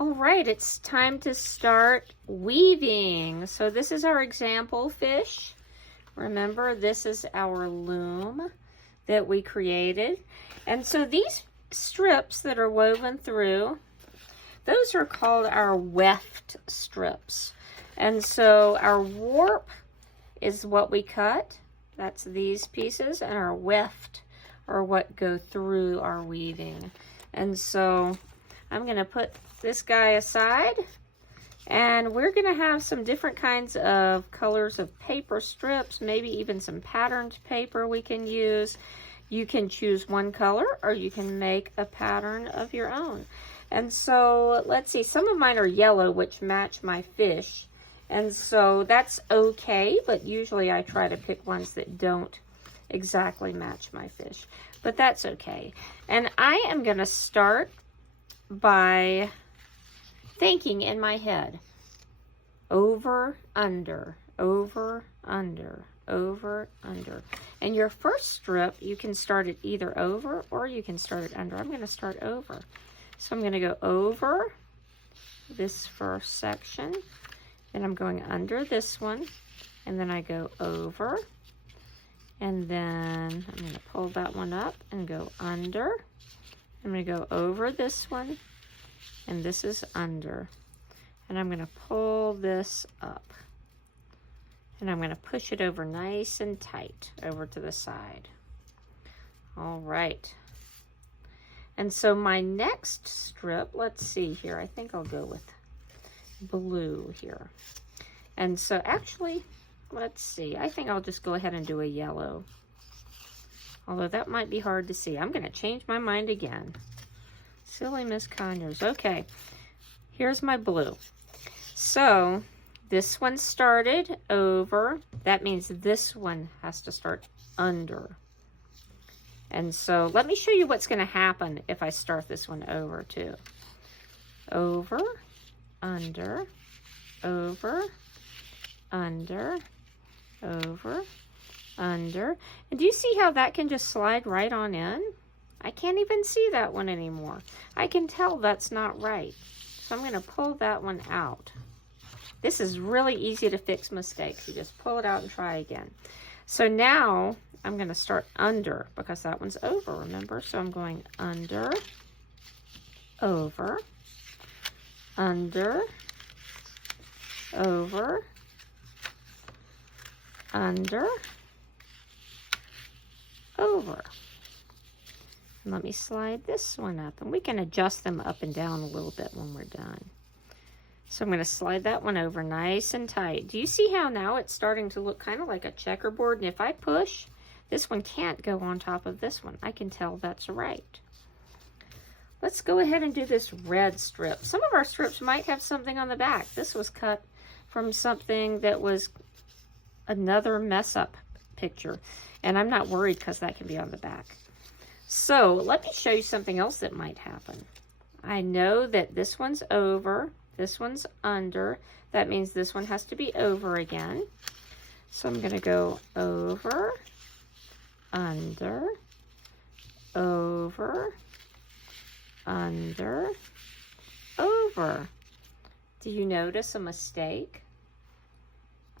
All right, it's time to start weaving. So this is our example fish. Remember, this is our loom that we created. And so these strips that are woven through, those are called our weft strips. And so our warp is what we cut. That's these pieces, and our weft are what go through our weaving. And so I'm gonna put this guy aside, and we're gonna have some different kinds of colors of paper strips, maybe even some patterned paper we can use. You can choose one color, or you can make a pattern of your own. And so let's see, some of mine are yellow, which match my fish. And so that's okay, but usually I try to pick ones that don't exactly match my fish, but that's okay. And I am gonna start by thinking in my head, over, under, over, under, over, under. And your first strip, you can start it either over or you can start it under. I'm gonna start over. So I'm gonna go over this first section, then I'm going under this one, and then I go over, and then I'm going to pull that one up and go under. I'm going to go over this one, and this is under. And I'm going to pull this up, and I'm going to push it over nice and tight over to the side. All right. And so my next strip, let's see here, I think I'll go with blue here. And so actually, let's see, I think I'll just go ahead and do a yellow, although that might be hard to see. I'm going to change my mind again. Silly Miss Conyers. Okay, here's my blue. So this one started over. That means this one has to start under. And so let me show you what's going to happen if I start this one over too. Over, under, over, under, over, under. And do you see how that can just slide right on in? I can't even see that one anymore. I can tell that's not right. So I'm going to pull that one out. This is really easy to fix mistakes. You just pull it out and try again. So now I'm going to start under because that one's over, remember? So I'm going under, over, under, over, under, over. And let me slide this one up, and we can adjust them up and down a little bit when we're done. So I'm going to slide that one over nice and tight. Do you see how now it's starting to look kind of like a checkerboard? And if I push, this one can't go on top of this one. I can tell that's right. Let's go ahead and do this red strip. Some of our strips might have something on the back. This was cut from something that was another mess up picture. And I'm not worried because that can be on the back. So let me show you something else that might happen. I know that this one's over, this one's under. That means this one has to be over again. So I'm going to go over, under, over, under, over. Do you notice a mistake?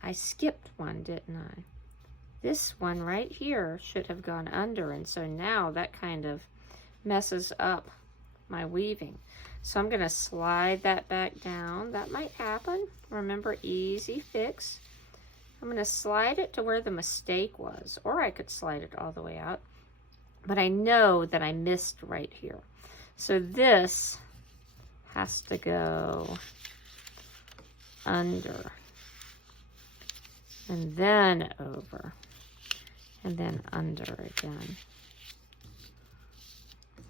I skipped one, didn't I? This one right here should have gone under, and so now that kind of messes up my weaving. So I'm going to slide that back down. That might happen. Remember, easy fix. I'm going to slide it to where the mistake was, or I could slide it all the way out. But I know that I missed right here. So this has to go under, and then over, and then under again.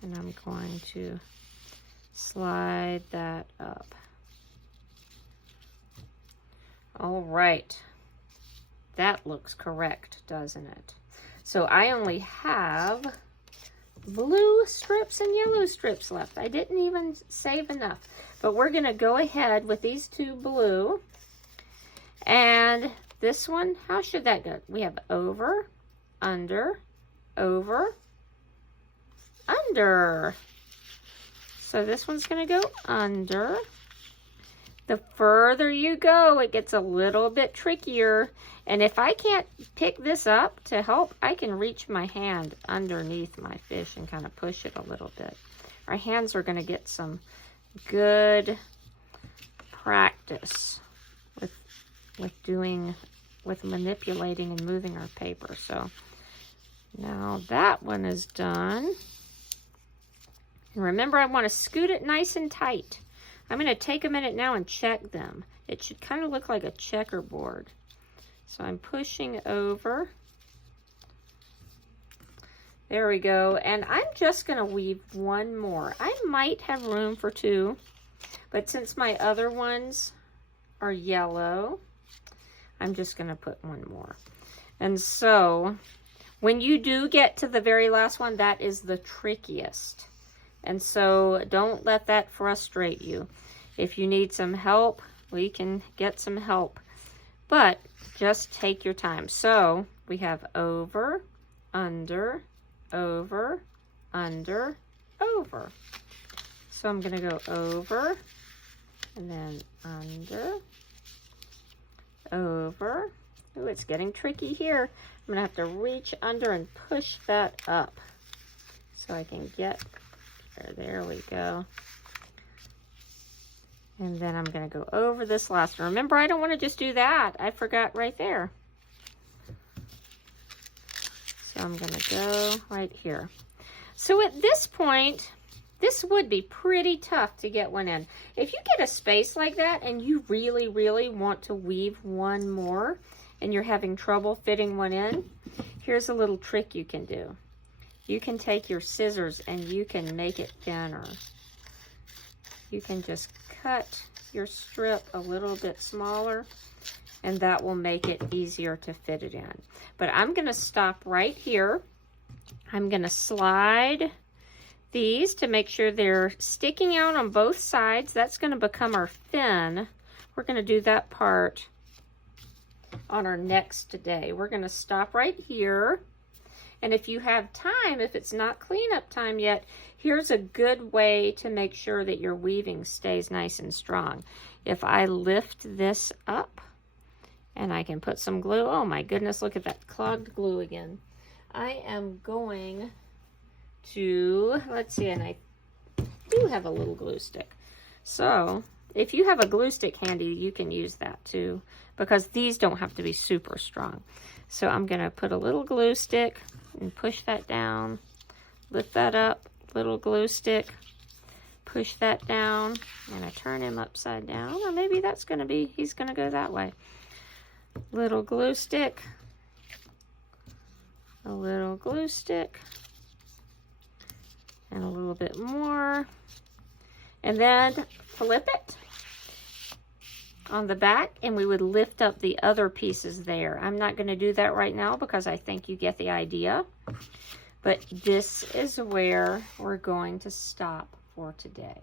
And I'm going to slide that up. All right. That looks correct, doesn't it? So I only have blue strips and yellow strips left. I didn't even save enough. But we're going to go ahead with these two blue. And this one, how should that go? We have over, under, over, under. So this one's going to go under, The further you go, it gets a little bit trickier. And if I can't pick this up to help, I can reach my hand underneath my fish and kind of push it a little bit. Our hands are going to get some good practice with manipulating and moving our paper. So now that one is done. And remember, I want to scoot it nice and tight. I'm going to take a minute now and check them. It should kind of look like a checkerboard. So I'm pushing over. There we go. And I'm just going to weave one more. I might have room for two, but since my other ones are yellow, I'm just going to put one more. And so when you do get to the very last one, that is the trickiest. And so don't let that frustrate you. If you need some help, we can get some help. But just take your time. So we have over, under, over, under, over. So I'm going to go over, and then under, over. Ooh, it's getting tricky here. I'm going to have to reach under and push that up so I can get there. There we go. And then I'm going to go over this last one. Remember, I don't want to just do that. I forgot right there. So I'm going to go right here. So at this point, this would be pretty tough to get one in. If you get a space like that and you really, really want to weave one more and you're having trouble fitting one in, here's a little trick you can do. You can take your scissors and you can make it thinner. You can just cut your strip a little bit smaller, and that will make it easier to fit it in. But I'm going to stop right here. I'm going to slide these to make sure they're sticking out on both sides. That's going to become our fin. We're going to do that part on our next day. We're going to stop right here. And if you have time, if it's not cleanup time yet, here's a good way to make sure that your weaving stays nice and strong. If I lift this up and I can put some glue, oh my goodness, look at that clogged glue again. I am going to, let's see, and I do have a little glue stick. So if you have a glue stick handy, you can use that too, because these don't have to be super strong. So I'm going to put a little glue stick and push that down, lift that up, little glue stick, push that down, and I turn him upside down, or maybe that's going to be, he's going to go that way. Little glue stick, a little glue stick, and a little bit more, and then flip it on the back, and we would lift up the other pieces there. I'm not going to do that right now because I think you get the idea. But this is where we're going to stop for today.